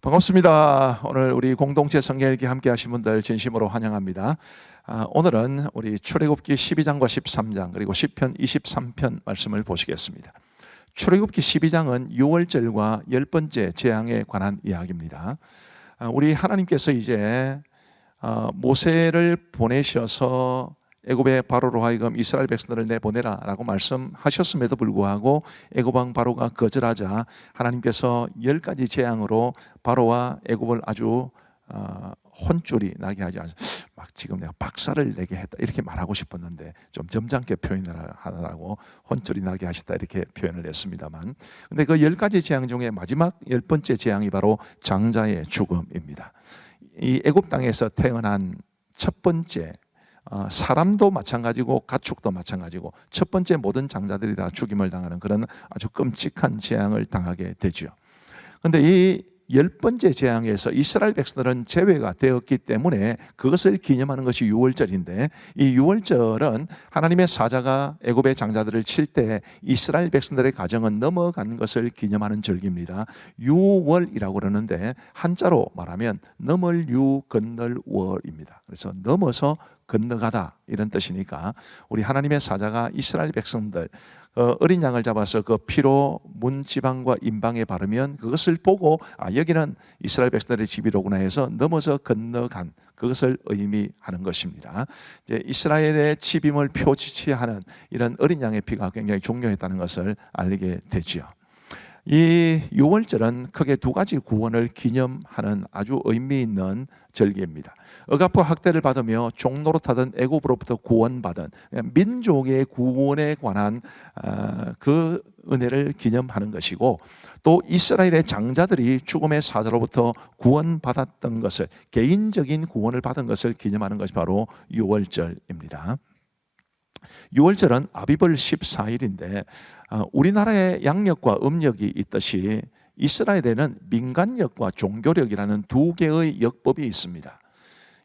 반갑습니다. 오늘 우리 공동체 성경읽기 함께 하신 분들 진심으로 환영합니다. 오늘은 우리 출애굽기 12장과 13장 그리고 시편 23편 말씀을 보시겠습니다. 출애굽기 12장은 6월절과 10번째 재앙에 관한 이야기입니다. 우리 하나님께서 이제 모세를 보내셔서 애굽의 바로로 하여금 이스라엘 백성들을 내보내라 라고 말씀하셨음에도 불구하고 애굽 왕 바로가 거절하자 하나님께서 10가지 재앙으로 바로와 애굽을 아주 혼쭐이 나게 하지 않습니다. 막 지금 내가 박살을 내게 했다 이렇게 말하고 싶었는데 좀 점잖게 표현하라고 혼쭐이 나게 하셨다 이렇게 표현을 했습니다만, 근데 그 10가지 재앙 중에 마지막 10번째 재앙이 바로 장자의 죽음입니다. 이 애굽 땅에서 태어난 첫 번째 사람도 마찬가지고 가축도 마찬가지고 첫 번째 모든 장자들이 다 죽임을 당하는 그런 아주 끔찍한 재앙을 당하게 되죠. 그런데 이 10번째 재앙에서 이스라엘 백성들은 제외가 되었기 때문에 그것을 기념하는 것이 유월절인데, 이 유월절은 하나님의 사자가 애굽의 장자들을 칠 때 이스라엘 백성들의 가정은 넘어간 것을 기념하는 절기입니다. 유월이라고 그러는데 한자로 말하면 넘을 유 건널 월입니다. 그래서 넘어서 건너가다 이런 뜻이니까 우리 하나님의 사자가 이스라엘 백성들 어린 양을 잡아서 그 피로 문 지방과 임방에 바르면 그것을 보고 여기는 이스라엘 백성들의 집이로구나 해서 넘어서 건너간 그것을 의미하는 것입니다. 이제 이스라엘의 집임을 표지하는 이런 어린 양의 피가 굉장히 중요했다는 것을 알게 되죠. 이 유월절은 크게 두 가지 구원을 기념하는 아주 의미 있는 절기입니다. 억압과 학대를 받으며 종노릇하던 애굽으로부터 구원받은 민족의 구원에 관한 그 은혜를 기념하는 것이고, 또 이스라엘의 장자들이 죽음의 사자로부터 구원받았던 것을, 개인적인 구원을 받은 것을 기념하는 것이 바로 유월절입니다. 유월절은 아비벌 14일인데 우리나라에 양력과 음력이 있듯이 이스라엘에는 민간력과 종교력이라는 두 개의 역법이 있습니다.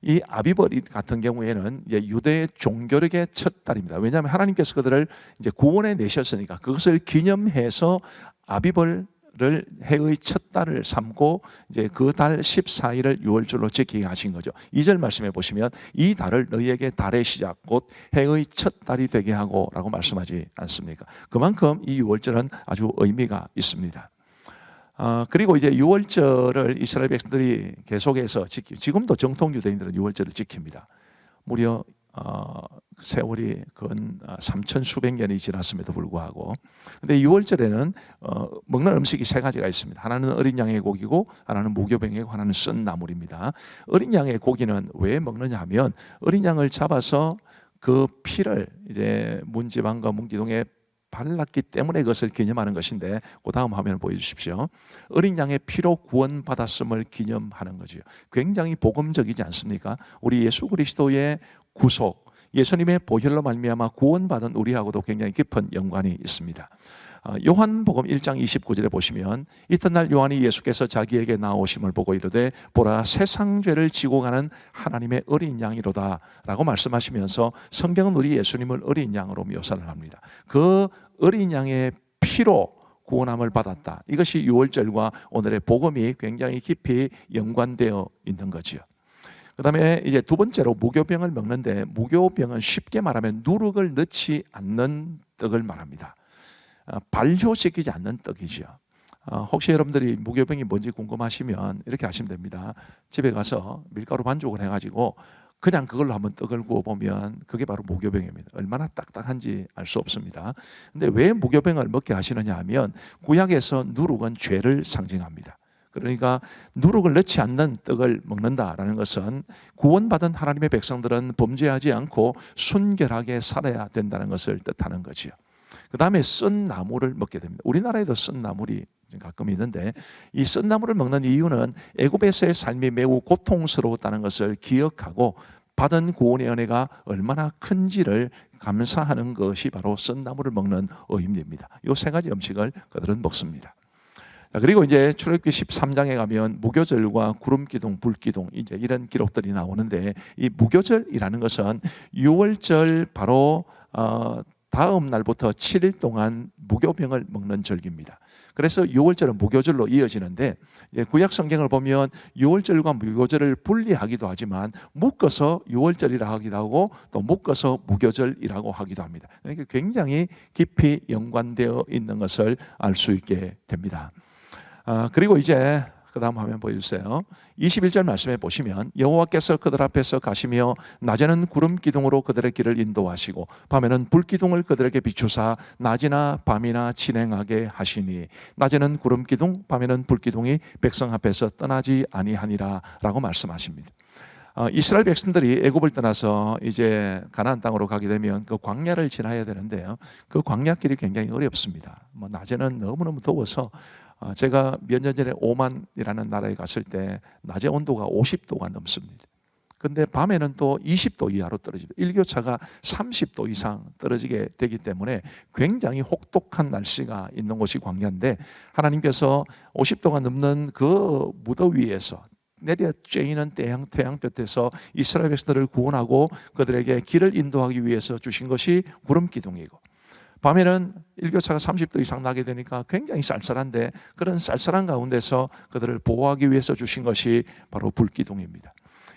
이 아비벌 같은 경우에는 이제 유대의 종교력의 첫 달입니다. 왜냐하면 하나님께서 그들을 이제 구원해 내셨으니까 그것을 기념해서 아비벌 를 해의 첫 달을 삼고 이제 그 달 14일을 유월절로 지키게 하신 거죠. 2절 말씀해 보시면 이 달을 너희에게 달의 시작 곧 해의 첫 달이 되게 하고 라고 말씀하지 않습니까? 그만큼 이 유월절은 아주 의미가 있습니다. 그리고 이제 유월절을 이스라엘 백성들이 계속해서 지금도 정통 유대인들은 유월절을 지킵니다. 무려 세월이 근 3천 수백 년이 지났음에도 불구하고. 근데 6월절에는 먹는 음식이 세 가지가 있습니다. 하나는 어린 양의 고기고, 하나는 무교병이고, 하나는 썬 나물입니다. 어린 양의 고기는 왜 먹느냐 하면 어린 양을 잡아서 그 피를 이제 문지방과 문기둥에 발랐기 때문에 그것을 기념하는 것인데, 그 다음 화면을 보여주십시오. 어린 양의 피로 구원받았음을 기념하는 거죠. 굉장히 복음적이지 않습니까? 우리 예수 그리스도의 구속, 예수님의 보혈로 말미암아 구원받은 우리하고도 굉장히 깊은 연관이 있습니다. 요한복음 1장 29절에 보시면 이튿날 요한이 예수께서 자기에게 나오심을 보고 이르되 보라 세상 죄를 지고 가는 하나님의 어린 양이로다 라고 말씀하시면서 성경은 우리 예수님을 어린 양으로 묘사를 합니다. 그 어린 양의 피로 구원함을 받았다. 이것이 유월절과 오늘의 복음이 굉장히 깊이 연관되어 있는 거지요. 그 다음에 이제 두 번째로 무교병을 먹는데, 무교병은 쉽게 말하면 누룩을 넣지 않는 떡을 말합니다. 발효시키지 않는 떡이죠. 혹시 여러분들이 무교병이 뭔지 궁금하시면 이렇게 하시면 됩니다. 집에 가서 밀가루 반죽을 해가지고 그냥 그걸로 한번 떡을 구워보면 그게 바로 무교병입니다. 얼마나 딱딱한지 알 수 없습니다. 근데 왜 무교병을 먹게 하시느냐 하면 구약에서 누룩은 죄를 상징합니다. 그러니까 누룩을 넣지 않는 떡을 먹는다라는 것은 구원받은 하나님의 백성들은 범죄하지 않고 순결하게 살아야 된다는 것을 뜻하는 거지요. 그 다음에 썬 나물을 먹게 됩니다. 우리나라에도 썬 나물이 가끔 있는데, 이 썬 나물을 먹는 이유는 애굽에서의 삶이 매우 고통스러웠다는 것을 기억하고 받은 구원의 은혜가 얼마나 큰지를 감사하는 것이 바로 썬 나물을 먹는 의미입니다. 이 세 가지 음식을 그들은 먹습니다. 그리고 이제 출애굽기 13장에 가면 무교절과 구름기둥, 불기둥 이제 이런 기록들이 나오는데, 이 무교절이라는 것은 유월절 바로 다음 날부터 7일 동안 무교병을 먹는 절기입니다. 그래서 유월절은 무교절로 이어지는데 구약 성경을 보면 유월절과 무교절을 분리하기도 하지만 묶어서 유월절이라 하기도 하고 또 묶어서 무교절이라고 하기도 합니다. 그러니까 굉장히 깊이 연관되어 있는 것을 알 수 있게 됩니다. 그리고 이제 그 다음 화면 보여주세요. 21절 말씀에 보시면 여호와께서 그들 앞에서 가시며 낮에는 구름 기둥으로 그들의 길을 인도하시고 밤에는 불 기둥을 그들에게 비추사 낮이나 밤이나 진행하게 하시니 낮에는 구름 기둥 밤에는 불 기둥이 백성 앞에서 떠나지 아니하니라 라고 말씀하십니다. 이스라엘 백성들이 애굽을 떠나서 이제 가나안 땅으로 가게 되면 그 광야를 지나야 되는데요. 그 광야길이 굉장히 어렵습니다. 낮에는 너무너무 더워서 제가 몇 년 전에 오만이라는 나라에 갔을 때 낮에 온도가 50도가 넘습니다. 근데 밤에는 또 20도 이하로 떨어집니다. 일교차가 30도 이상 떨어지게 되기 때문에 굉장히 혹독한 날씨가 있는 곳이 광야인데 하나님께서 50도가 넘는 그 무더위에서 내려 쬐이는 태양볕에서 이스라엘 백성들을 구원하고 그들에게 길을 인도하기 위해서 주신 것이 구름 기둥이고 밤에는 일교차가 30도 이상 나게 되니까 굉장히 쌀쌀한데 그런 쌀쌀한 가운데서 그들을 보호하기 위해서 주신 것이 바로 불기둥입니다.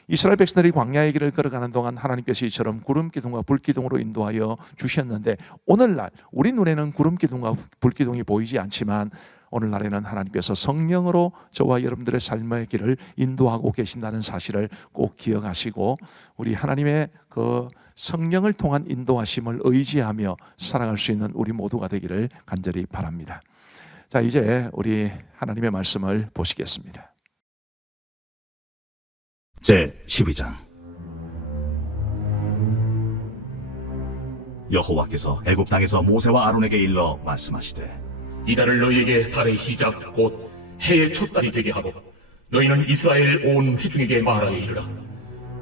이스라엘 백성들이 광야의 길을 걸어가는 동안 하나님께서 이처럼 구름기둥과 불기둥으로 인도하여 주셨는데 오늘날 우리 눈에는 구름기둥과 불기둥이 보이지 않지만 오늘날에는 하나님께서 성령으로 저와 여러분들의 삶의 길을 인도하고 계신다는 사실을 꼭 기억하시고 우리 하나님의 그 성령을 통한 인도하심을 의지하며 살아갈 수 있는 우리 모두가 되기를 간절히 바랍니다. 자, 이제 우리 하나님의 말씀을 보시겠습니다. 제 12장. 여호와께서 애굽 땅에서 모세와 아론에게 일러 말씀하시되 이달을 너희에게 달의 시작 곧 해의 첫 달이 되게 하고 너희는 이스라엘 온 회중에게 말하여 이르라.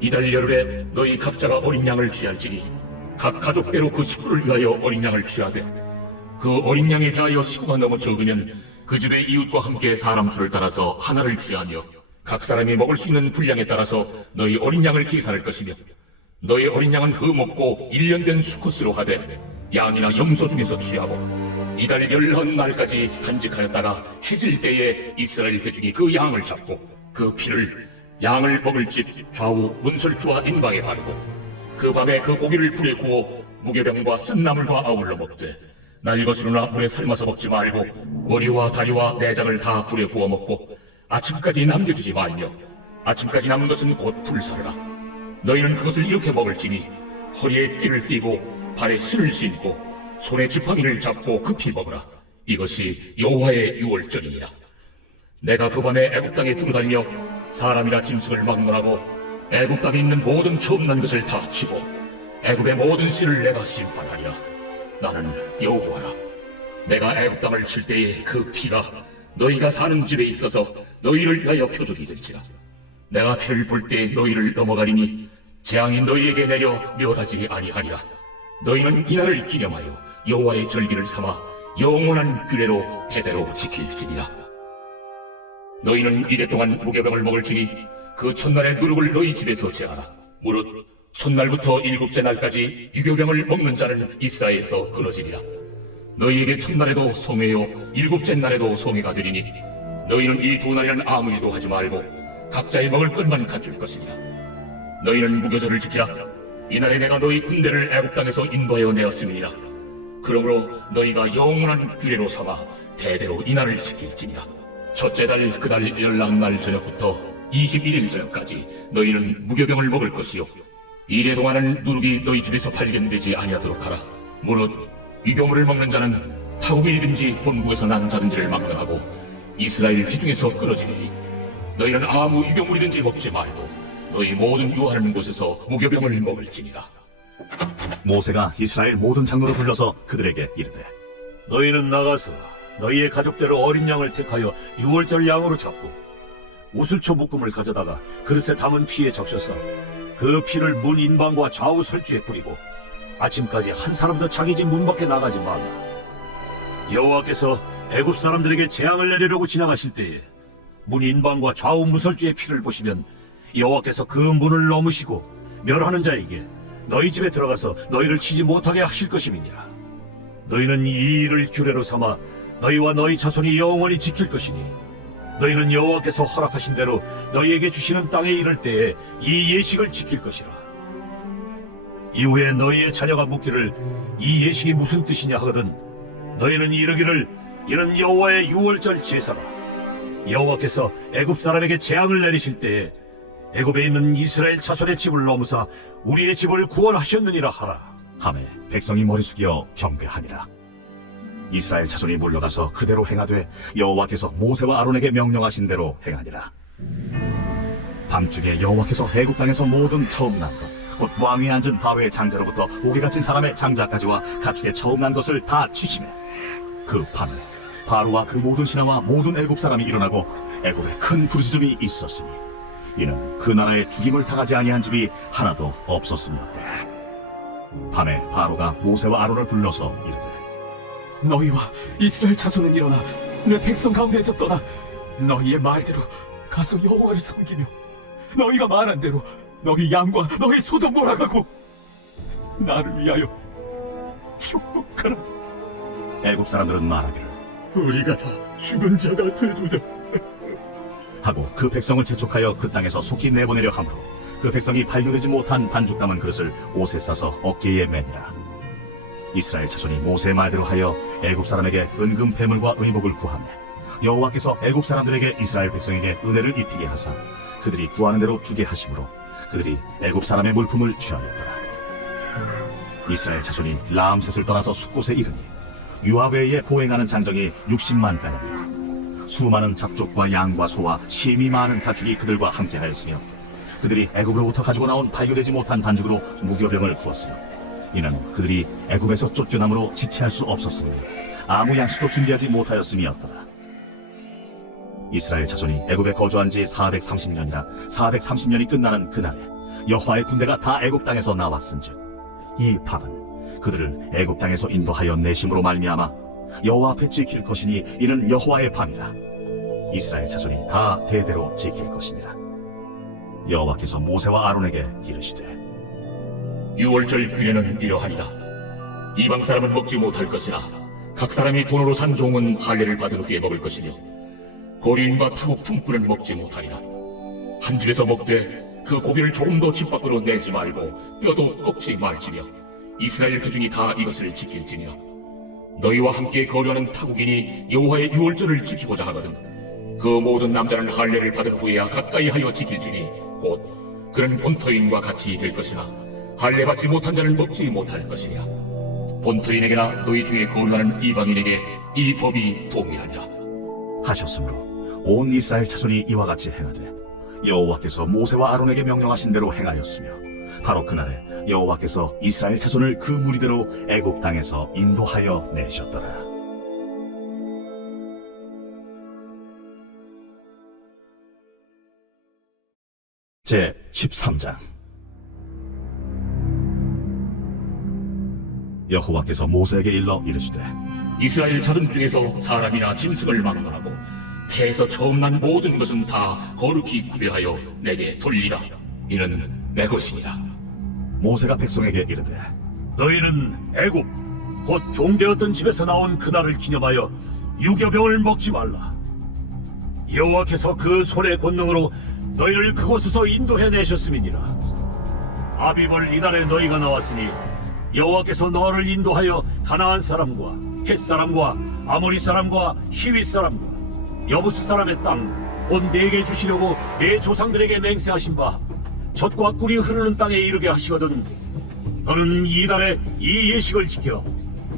이달 열흘에 너희 각자가 어린 양을 취할지니 각 가족대로 그 식구를 위하여 어린 양을 취하되 그 어린 양에 대하여 식구가 너무 적으면 그 집의 이웃과 함께 사람 수를 따라서 하나를 취하며 각 사람이 먹을 수 있는 분량에 따라서 너희 어린 양을 계산할 것이며 너희 어린 양은 흠없고 1년 된 수컷으로 하되 양이나 염소 중에서 취하고 이달 열한 날까지 간직하였다가 해질 때에 이스라엘 회중이 그 양을 잡고 그 피를 양을 먹을 집 좌우 문설주와 인방에 바르고 그 밤에 그 고기를 불에 구워 무교병과 쓴나물과 아울러 먹되 날 것으로나 물에 삶아서 먹지 말고 머리와 다리와 내장을 다 불에 구워 먹고 아침까지 남겨두지 말며 아침까지 남은 것은 곧 불사르라. 너희는 그것을 이렇게 먹을지니 허리에 띠를 띠고 발에 신을 신고 손에 지팡이를 잡고 급히 먹으라. 이것이 여호와의 유월절이니라. 내가 그 밤에 애굽 땅에 두루다니며 사람이나 짐승을 막론하고 애굽 땅에 있는 모든 처음 난 것을 다 치고 애굽의 모든 씨를 내가 심판하리라. 나는 여호와라. 내가 애굽 땅을 칠 때에 그 피가 너희가 사는 집에 있어서 너희를 위하여 표적이 될지라. 내가 피를 볼 때 너희를 넘어가리니 재앙이 너희에게 내려 멸하지 아니하리라. 너희는 이날을 기념하여 여호와의 절기를 삼아 영원한 규례로 대대로 지킬지니라. 너희는 이래 동안 무교병을 먹을지니 그 첫날의 누룩을 너희 집에서 제하라. 무릇 첫날부터 일곱째 날까지 유교병을 먹는 자는 이스라엘에서 끊어지리라. 너희에게 첫날에도 송해요 일곱째 날에도 송해가 되리니 너희는 이 두 날에는 아무 일도 하지 말고 각자의 먹을 것만 갖출 것이니라. 너희는 무교절을 지키라. 이날에 내가 너희 군대를 애굽 땅에서 인도하여 내었음이니라. 그러므로 너희가 영원한 규례로 삼아 대대로 이날을 지킬지니라. 첫째 달 그 달 열한 날 저녁부터 21일 저녁까지 너희는 무교병을 먹을 것이요 이래 동안은 누룩이 너희 집에서 발견되지 아니하도록 하라. 무릇 유교물을 먹는 자는 타국이든지 본국에서 난 자든지를 막론하고 이스라엘 회중에서 끊어지리니 너희는 아무 유교물이든지 먹지 말고 너희 모든 유하는 곳에서 무교병을 먹을지니라. 모세가 이스라엘 모든 장로를 불러서 그들에게 이르되 너희는 나가서 너희의 가족대로 어린 양을 택하여 유월절 양으로 잡고 우슬초 묶음을 가져다가 그릇에 담은 피에 적셔서 그 피를 문 인방과 좌우 설주에 뿌리고 아침까지 한 사람도 자기 집 문 밖에 나가지 말라. 여호와께서 애굽 사람들에게 재앙을 내리려고 지나가실 때에 문 인방과 좌우 무설주의 피를 보시면 여호와께서 그 문을 넘으시고 멸하는 자에게 너희 집에 들어가서 너희를 치지 못하게 하실 것임이니라. 너희는 이 일을 규례로 삼아 너희와 너희 자손이 영원히 지킬 것이니 너희는 여호와께서 허락하신 대로 너희에게 주시는 땅에 이를 때에 이 예식을 지킬 것이라. 이후에 너희의 자녀가 묻기를 이 예식이 무슨 뜻이냐 하거든 너희는 이르기를 이는 여호와의 유월절 제사라. 여호와께서 애굽 사람에게 재앙을 내리실 때에 애굽에 있는 이스라엘 자손의 집을 넘으사 우리의 집을 구원하셨느니라 하라. 하매 백성이 머리 숙여 경배하니라. 이스라엘 자손이 물러가서 그대로 행하되 여호와께서 모세와 아론에게 명령하신 대로 행하니라. 밤중에 여호와께서 애굽 땅에서 모든 처음 난 것, 곧 왕위에 앉은 바로의 장자로부터 오리 갇힌 사람의 장자까지와 가축의 처음 난 것을 다 치시매 그 밤에 바로와 그 모든 신하와 모든 애굽 사람이 일어나고 애굽에 큰 부르짖음이 있었으니 이는 그 나라에 죽임을 당하지 아니한 집이 하나도 없었음이었더라. 밤에 바로가 모세와 아론을 불러서 이르되 너희와 이스라엘 자손은 일어나 내 백성 가운데에서 떠나 너희의 말대로 가서 여호와를 섬기며 너희가 말한 대로 너희 양과 너희 소도 몰아가고 나를 위하여 축복하라. 애굽 사람들은 말하기를 우리가 다 죽은 자가 되도다. 하고 그 백성을 재촉하여 그 땅에서 속히 내보내려 함으로 그 백성이 발교되지 못한 반죽 담은 그릇을 옷에 싸서 어깨에 매니라. 이스라엘 자손이 모세의 말대로 하여 애굽 사람에게 은금 패물과 의복을 구하매 여호와께서 애굽 사람들에게 이스라엘 백성에게 은혜를 입히게 하사 그들이 구하는 대로 주게 하심으로 그들이 애굽 사람의 물품을 취하였더라. 이스라엘 자손이 라암셋을 떠나서 숫곳에 이르니 유아베에 보행하는 장정이 60만 가량이요 수많은 잡족과 양과 소와 심이 많은 가축이 그들과 함께하였으며 그들이 애굽으로부터 가지고 나온 발교되지 못한 반죽으로 무교병을 구웠으며 이는 그들이 애굽에서 쫓겨남으로 지체할 수 없었으며 아무 양식도 준비하지 못하였음이었더라. 이스라엘 자손이 애굽에 거주한 지 430년이라 430년이 끝나는 그날에 여호와의 군대가 다 애굽 땅에서 나왔은즉 이 밤은 그들을 애굽 땅에서 인도하여 내심으로 말미암아 여호와 앞에 지킬 것이니 이는 여호와의 밤이라. 이스라엘 자손이 다 대대로 지킬 것이니라. 여호와께서 모세와 아론에게 이르시되 유월절 규례는 이러하니라. 이방 사람은 먹지 못할 것이나 각 사람이 돈으로 산 종은 할례를 받은 후에 먹을 것이며 고리인과 타국 품꾼은 먹지 못하리라. 한 집에서 먹되 그 고기를 조금도 집 밖으로 내지 말고 뼈도 꺾지 말지며 이스라엘 회중이 다 이것을 지킬지니라. 너희와 함께 거류하는 타국인이 여호와의 유월절을 지키고자 하거든 그 모든 남자는 할례를 받은 후에야 가까이 하여 지킬지니 곧 그는 본토인과 같이 될 것이나 할례 받지 못한 자는 먹지 못할 것이니라. 본토인에게나 너희 중에 거류하는 이방인에게 이 법이 동일하니라. 하셨으므로 온 이스라엘 자손이 이와 같이 행하되 여호와께서 모세와 아론에게 명령하신 대로 행하였으며 바로 그날에 여호와께서 이스라엘 자손을 그 무리대로 애굽 땅에서 인도하여 내셨더라. 제 13장. 여호와께서 모세에게 일러 이르시되 이스라엘 자손 중에서 사람이나 짐승을 막론하고 태에서 처음 난 모든 것은 다 거룩히 구별하여 내게 돌리라. 이는 내 것이니라. 모세가 백성에게 이르되 너희는 애굽 곧 종되었던 집에서 나온 그날을 기념하여 유교병을 먹지 말라. 여호와께서 그 손의 권능으로 너희를 그곳에서 인도해 내셨음이니라. 아비벌 이날에 너희가 나왔으니 여호와께서 너를 인도하여 가나안 사람과 헷 사람과 아모리 사람과 히윗 사람과 여부스 사람의 땅 곧 내게 주시려고 내 조상들에게 맹세하신 바 젖과 꿀이 흐르는 땅에 이르게 하시거든 너는 이달에 이 예식을 지켜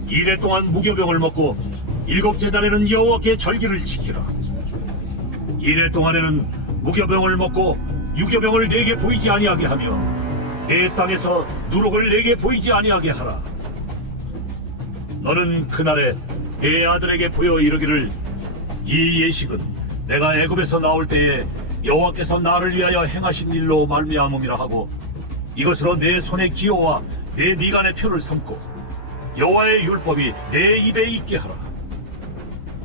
이래 동안 무교병을 먹고 일곱째 달에는 여호와께 절기를 지키라. 이래 동안에는 무교병을 먹고 유교병을 내게 보이지 아니하게 하며 내 땅에서 누룩을 내게 보이지 아니하게 하라. 너는 그날에 내 아들에게 보여 이르기를 이 예식은 내가 애굽에서 나올 때에 여호와께서 나를 위하여 행하신 일로 말미암음이라 하고 이것으로 내 손의 기호와 내 미간의 표를 삼고 여호와의 율법이 내 입에 있게 하라.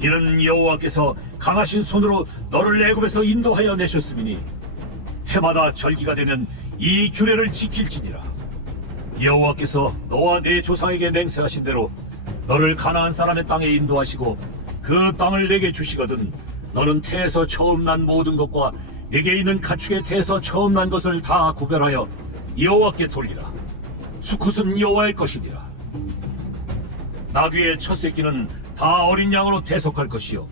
이는 여호와께서 강하신 손으로 너를 애굽에서 인도하여 내셨음이니 해마다 절기가 되면 이 규례를 지킬지니라. 여호와께서 너와 내 조상에게 맹세하신 대로 너를 가나안 사람의 땅에 인도하시고 그 땅을 내게 주시거든 너는 태에서 처음 난 모든 것과 내게 있는 가축의 태에서 처음 난 것을 다 구별하여 여호와께 돌리라. 수컷은 여호와의 것이니라. 나귀의 첫 새끼는 다 어린 양으로 대속할 것이요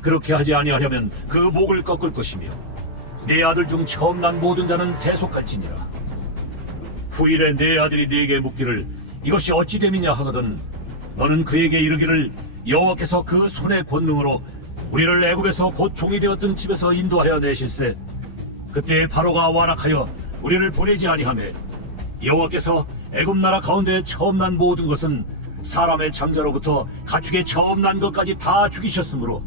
그렇게 하지 아니하려면 그 목을 꺾을 것이며 네 아들 중 처음 난 모든 자는 대속할지니라. 후일에 네 아들이 네게 묻기를 이것이 어찌 됨이냐 하거든 너는 그에게 이르기를 여호와께서 그 손의 권능으로 우리를 애굽에서 곧 종이 되었던 집에서 인도하여 내실세 그때 바로가 완악하여 우리를 보내지 아니하매 여호와께서 애굽 나라 가운데 처음 난 모든 것은 사람의 장자로부터 가축의 처음 난 것까지 다 죽이셨으므로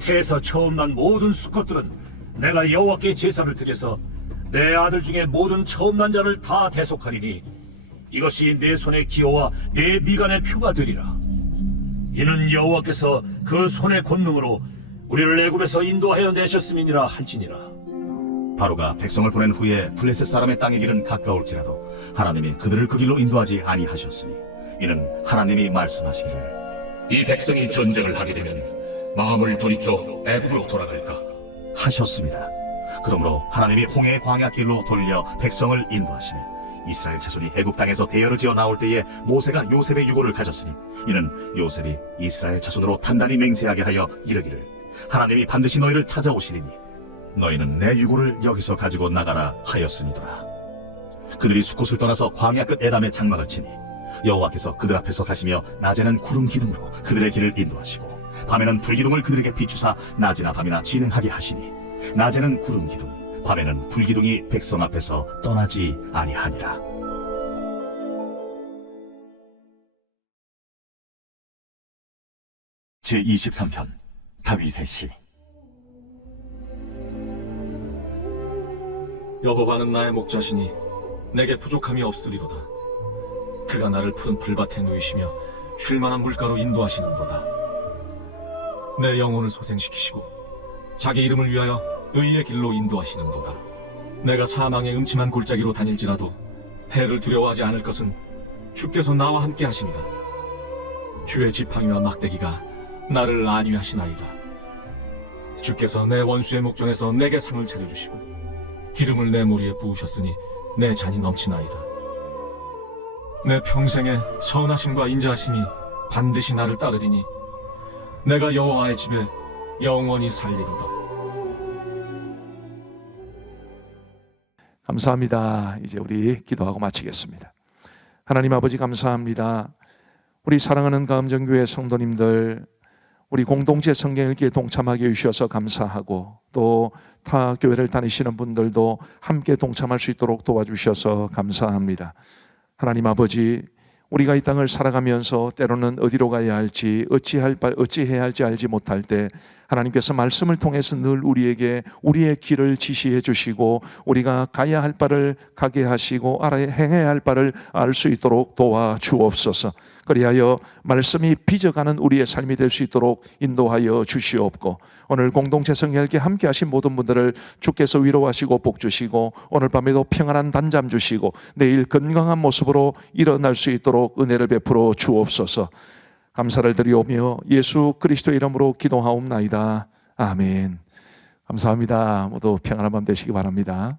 태에서 처음 난 모든 수컷들은 내가 여호와께 제사를 드려서 내 아들 중에 모든 처음 난 자를 다 대속하리니 이것이 내 손의 기호와 내 미간의 표가 되리라. 이는 여호와께서 그 손의 권능으로 우리를 애굽에서 인도하여 내셨음이니라 할지니라. 바로가 백성을 보낸 후에 블레셋 사람의 땅의 길은 가까울지라도 하나님이 그들을 그 길로 인도하지 아니하셨으니 이는 하나님이 말씀하시기를 이 백성이 전쟁을 하게 되면 마음을 돌이켜 애굽으로 돌아갈까? 하셨습니다. 그러므로 하나님이 홍해의 광야 길로 돌려 백성을 인도하시매 이스라엘 자손이 애굽 땅에서 대열을 지어 나올 때에 모세가 요셉의 유고를 가졌으니 이는 요셉이 이스라엘 자손으로 단단히 맹세하게 하여 이르기를 하나님이 반드시 너희를 찾아오시리니 너희는 내 유고를 여기서 가지고 나가라 하였으니더라. 그들이 수콧을 떠나서 광야 끝 에담에 장막을 치니 여호와께서 그들 앞에서 가시며 낮에는 구름 기둥으로 그들의 길을 인도하시고 밤에는 불기둥을 그들에게 비추사 낮이나 밤이나 진행하게 하시니 낮에는 구름 기둥 밤에는 불기둥이 백성 앞에서 떠나지 아니하니라. 제23편 다윗의 시. 여호와는 나의 목자시니 내게 부족함이 없으리로다. 그가 나를 푸른 풀밭에 누이시며 쉴만한 물가로 인도하시는도다. 내 영혼을 소생시키시고 자기 이름을 위하여 의의 길로 인도하시는도다. 내가 사망의 음침한 골짜기로 다닐지라도 해를 두려워하지 않을 것은 주께서 나와 함께 하시니라. 주의 지팡이와 막대기가 나를 안위하시나이다. 주께서 내 원수의 목전에서 내게 상을 차려주시고 기름을 내 머리에 부으셨으니 내 잔이 넘치나이다. 내 평생에 선하심과 인자하심이 반드시 나를 따르리니 내가 여호와의 집에 영원히 살리로다. 감사합니다. 이제 우리 기도하고 마치겠습니다. 하나님 아버지 감사합니다. 우리 사랑하는 가음정교회 성도님들 우리 공동체 성경 읽기에 동참하게 해주셔서 감사하고 또 타 교회를 다니시는 분들도 함께 동참할 수 있도록 도와주셔서 감사합니다. 하나님 아버지 우리가 이 땅을 살아가면서 때로는 어디로 가야 할지 어찌해야 할지 알지 못할 때 하나님께서 말씀을 통해서 늘 우리에게 우리의 길을 지시해 주시고 우리가 가야 할 바를 가게 하시고 행해야 할 바를 알 수 있도록 도와주옵소서. 그리하여 말씀이 빚어가는 우리의 삶이 될 수 있도록 인도하여 주시옵고 오늘 공동체 성결께 함께 하신 모든 분들을 주께서 위로하시고 복 주시고 오늘 밤에도 평안한 단잠 주시고 내일 건강한 모습으로 일어날 수 있도록 은혜를 베풀어 주옵소서. 감사를 드리오며 예수 그리스도의 이름으로 기도하옵나이다. 아멘. 감사합니다. 모두 평안한 밤 되시기 바랍니다.